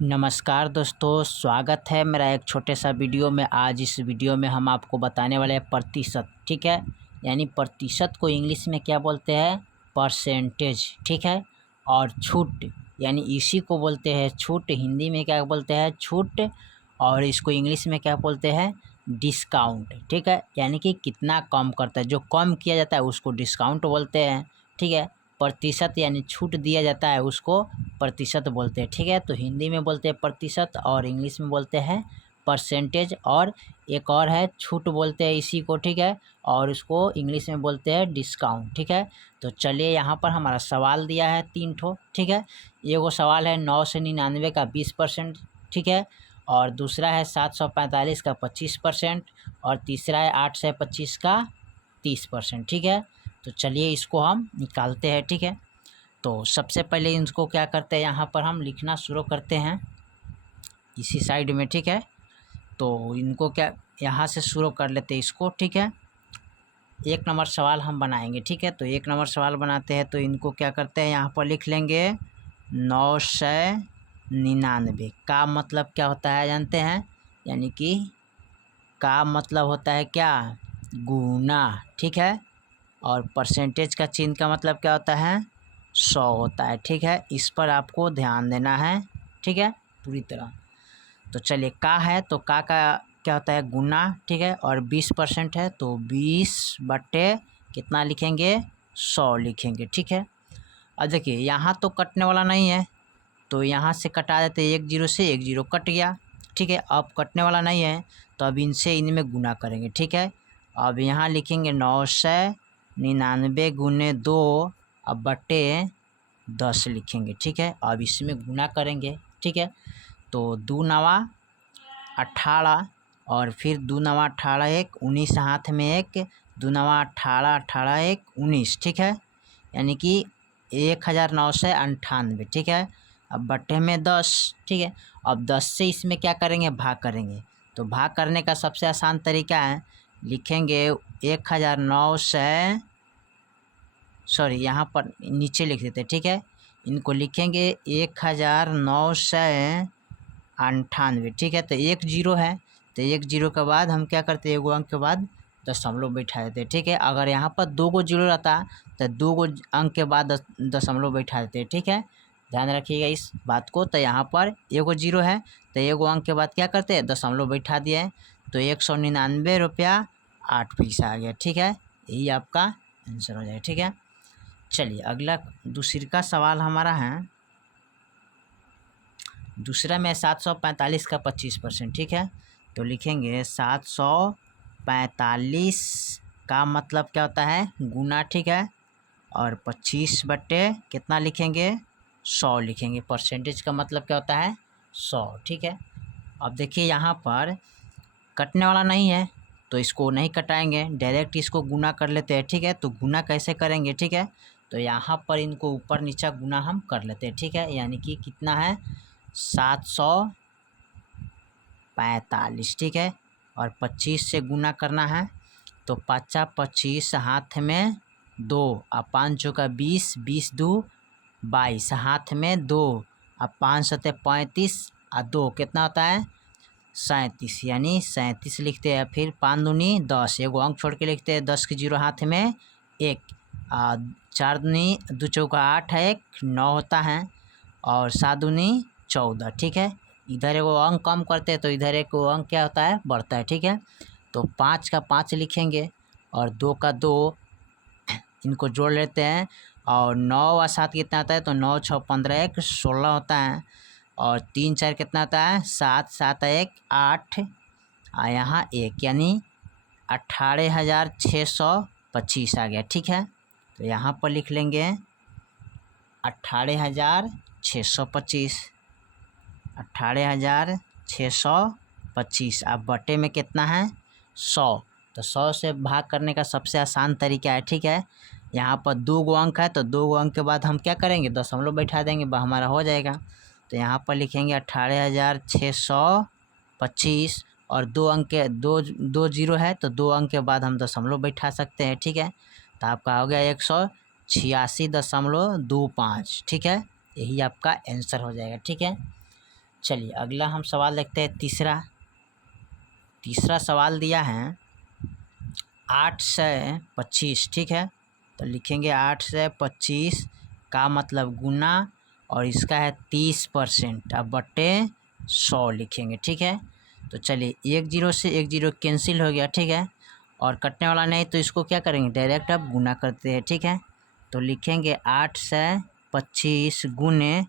नमस्कार दोस्तों, स्वागत है मेरा एक छोटे सा वीडियो में। आज इस वीडियो में हम आपको बताने वाले हैं प्रतिशत, ठीक है। यानी प्रतिशत को इंग्लिश में क्या बोलते हैं? परसेंटेज, ठीक है। और छूट यानी इसी को बोलते हैं छूट। हिंदी में क्या बोलते हैं? छूट। और इसको इंग्लिश में क्या बोलते हैं? डिस्काउंट, ठीक है। यानी कि कितना कम करता है, जो कम किया जाता है उसको डिस्काउंट बोलते हैं, ठीक है। प्रतिशत यानी छूट दिया जाता है उसको प्रतिशत बोलते हैं, ठीक है। तो हिंदी में बोलते हैं प्रतिशत और इंग्लिश में बोलते हैं परसेंटेज। और एक और है छूट बोलते हैं इसी को, ठीक है। और उसको इंग्लिश में बोलते हैं डिस्काउंट, ठीक है। तो चलिए, यहाँ पर हमारा सवाल दिया है 3 ठो, ठीक है। एगो सवाल है 9 से 99 का 20%, ठीक है। और दूसरा है 745 का 25%। और तीसरा है 8 से 25 का 30%, ठीक है। तो चलिए इसको हम निकालते हैं, ठीक है। तो सबसे पहले इनको क्या करते हैं, यहाँ पर हम लिखना शुरू करते हैं इसी साइड में, ठीक है। तो इनको क्या यहाँ से शुरू कर लेते हैं इसको, ठीक है। 1 नंबर सवाल हम बनाएंगे, ठीक है। तो 1 नंबर सवाल बनाते हैं तो इनको क्या करते हैं, यहाँ पर लिख लेंगे 999 का मतलब क्या होता है जानते हैं? यानी कि का मतलब होता है क्या? गुना, ठीक है। और परसेंटेज का चिन्ह का मतलब क्या होता है? 100 होता है, ठीक है। इस पर आपको ध्यान देना है, ठीक है, पूरी तरह। तो चलिए, का है तो का क्या होता है? गुना, ठीक है। और 20% है तो 20 बट्टे कितना लिखेंगे? 100 लिखेंगे, ठीक है। अब देखिए, यहाँ तो कटने वाला नहीं है तो यहाँ से कटा देते, 1 जीरो से 1 जीरो कट गया, ठीक है। अब कटने वाला नहीं है तो अब इनसे इनमें गुना करेंगे, ठीक है। अब यहाँ लिखेंगे 999 गुने 2 अब बट्टे 10 लिखेंगे, ठीक है। अब इसमें गुना करेंगे, ठीक है। तो 2 नवा 18 और फिर 2 नवा 18 1 19 हाथ में 1 2 नवा 18 18 1 19, ठीक है। यानी कि 1998, ठीक है। अब बट्टे में 10, ठीक है। अब 10 से इसमें क्या करेंगे? भाग करेंगे। तो भाग करने का सबसे आसान तरीका है, लिखेंगे 1900, सॉरी यहाँ पर नीचे लिख देते, ठीक है। इनको लिखेंगे 1998, ठीक है। तो 1 जीरो है तो 1 जीरो के बाद हम क्या करते हैं? 1 अंक के बाद दशमलव बैठा देते हैं, ठीक है। अगर यहाँ पर 2 गो जीरो रहता तो 2 गो अंक के बाद दशमलव बैठा देते हैं, ठीक है। ध्यान रखिएगा इस बात को। तो यहाँ पर 1 जीरो है तो 1 अंक के बाद क्या करते हैं? दशमलव बैठा दिए तो 199 रुपया 8 पैसा आ गया, ठीक है। यही आपका आंसर हो जाएगा, ठीक है। चलिए, अगला दूसरी का सवाल हमारा है, दूसरा में 745 का 25%, ठीक है। तो लिखेंगे 745 का मतलब क्या होता है? गुना, ठीक है। और 25 बट्टे कितना लिखेंगे? 100 लिखेंगे। परसेंटेज का मतलब क्या होता है? 100, ठीक है। अब देखिए, यहाँ पर कटने वाला नहीं है तो इसको नहीं कटाएंगे, डायरेक्ट इसको गुना कर लेते हैं, ठीक है। तो गुना कैसे करेंगे, ठीक है। तो यहाँ पर इनको ऊपर नीचा गुना हम कर लेते हैं, ठीक है। यानी कि कितना है? 745, ठीक है। और 25 से गुना करना है तो 5 25 हाथ में 2 और 5 चौका 20 20 2 22 हाथ में 2 और 5 सते 35 और 2 कितना होता है? 37, यानी 37 लिखते हैं। फिर 5 दूनी 10, 1 अंक छोड़ के लिखते हैं, 10 के जीरो हाथ में 1 4 दूनी 2 चौका 8 है 1 9 होता है और 7 दूनी 14, ठीक है। इधर 1 अंक कम करते हैं तो इधर 1 अंक क्या होता है? बढ़ता है, ठीक है। तो 5 का 5 लिखेंगे और 2 का 2 इनको जोड़ लेते हैं और 9 और 7 कितना होता है? तो 9 6 15 1 16 होता है और 3 4 कितना होता है? 7 7 1 8 और यहाँ 1, यानी 18,625 आ गया, ठीक है। तो यहाँ पर लिख लेंगे 18,625 18,625। अब बटे में कितना है? 100। तो 100 से भाग करने का सबसे आसान तरीका है, ठीक है। यहाँ पर 2 गो अंक है तो 2 गो अंक के बाद हम क्या करेंगे? दशमलव बैठा देंगे, हमारा हो जाएगा। तो यहाँ पर लिखेंगे 18,625 और 2 अंक के 2 जीरो है तो 2 अंक के बाद हम दशमलव बैठा सकते हैं, ठीक है। तो आपका हो गया 186.25, ठीक है। यही आपका आंसर हो जाएगा, ठीक है। चलिए अगला हम सवाल देखते हैं। तीसरा सवाल दिया है 825, ठीक है। तो लिखेंगे 825 का मतलब गुना, और इसका है 30%, अब बटे 100 लिखेंगे, ठीक है। तो चलिए 1 0 से 1 0 कैंसिल हो गया, ठीक है। और कटने वाला नहीं तो इसको क्या करेंगे, डायरेक्ट अब गुना करते हैं, ठीक है। तो लिखेंगे 825 गुने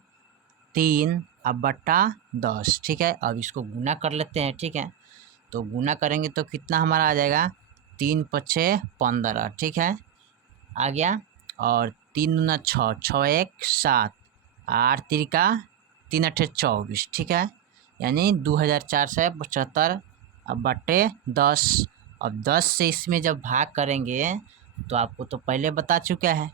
3 अब बटा 10, ठीक है। अब इसको गुना कर लेते हैं, ठीक है। तो गुना करेंगे तो कितना हमारा आ जाएगा, 3 पछे 15, ठीक है, आ गया। और 3 दूना 6, 6 1 7, 8 तिरिका 3 8 24, ठीक है। यानी 2475 अब बटे 10। अब 10 से इसमें जब भाग करेंगे तो आपको तो पहले बता चुका है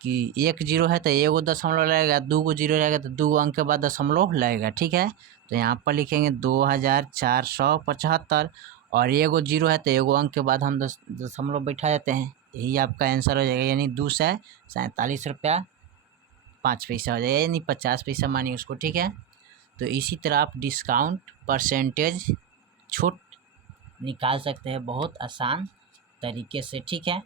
कि 1 0 है तो एगो दशमलव लगेगा, 2 गो 0 रहेगा तो 2 अंक के बाद दशमलव लगेगा, ठीक है। तो यहाँ पर लिखेंगे 2475, और एगो 0 है तो एगो अंक के बाद हम दशमलव बैठा देते हैं, यही आपका आंसर हो जाएगा। यानी 247 रुपया 5 पैसा हो जाएगा, यानी 50 पैसा मानिए उसको, ठीक है। तो इसी तरह आप डिस्काउंट परसेंटेज छूट निकाल सकते हैं बहुत आसान तरीके से, ठीक है।